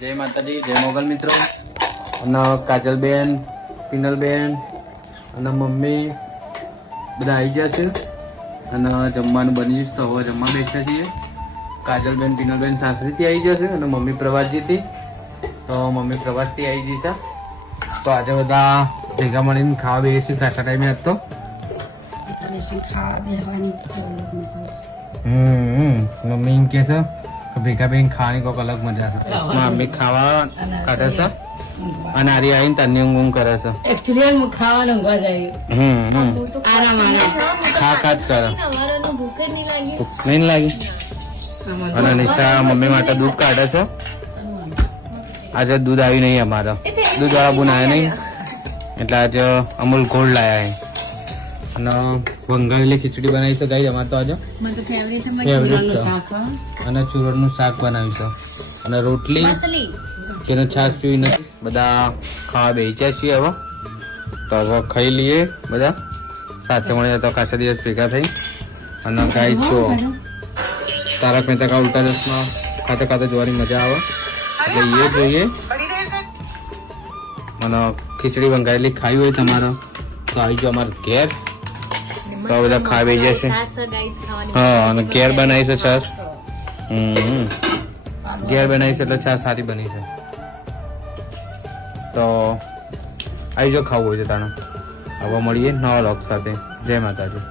જય માતાજી જય મોગલ મિત્રો. અને કાજલબેન પિનલબેન અને મમ્મી બધા આવી ગયા છે. અને જમવાનું બની જશે તો હવે જમવા બેઠા છીએ. કાજલબેન પિનલબેન સાસરીથી આવી જશે અને મમ્મી પ્રવાસજીથી. તો મમ્મી પ્રવાસથી આવી જશે તો આજે બધા ભેગા મળીને ખાવા બેસીએ છીએ સાચા ટાઈમે આજ તો. હમ મમ્મી એમ કે છે ભેગા બેન ખાવાની કોઈક અલગ મજા છે. મમ્મી ખાવા કાઢે છે અને આરી આવીને તને ઊંઘ ઊંઘ કરે છે. એક્ચ્યુઅલી હું ખાવાનું હમ હમ. આરામ આરામ. ખા ખા કરે. ભૂખ નહીં લાગી. અને નિશા મમ્મી માટે દૂધ કાઢે છે. આજે દૂધ આવ્યું નહીં અમારે. દૂધ વાળા બુન આવ્યા નહીં. એટલે આજે અમૂલ ગોળ લાયા અને વંગાવેલી ખીચડી બનાવી છે ગાઈ અમારે તો આજે ફેવરેટ છે. અને ચૂરણનું શાક બનાવ્યું છે. અને રોટલી જેને છાશ પીવી નથી. બધા ખાવા બેચ્યા છીએ હવે. તો હવે ખાઈ લઈએ બધા. સાથે મળીને તો ખાસા દિવસ ભેગા થઈ. અને ગાય જો તારક મહેતા કા ઉલ્ટા રસમાં ખાતે ખાતે જોવાની મજા આવે. એટલે એ જોઈએ. અને ખીચડી બંગાયેલી ખાવી હોય તમારો તો આવી જાઓ અમારે ઘેર. તો બધા ખાવી જશે. હા, અને ઘેર બનાવી છે છાશ. હમ. ઘેર બનાવી છે એટલે છાસ સારી બની છે તો આવી જો ખાવું હોય છે તાણે. હવે મળીએ નવા લોક સાથે. જય માતાજી.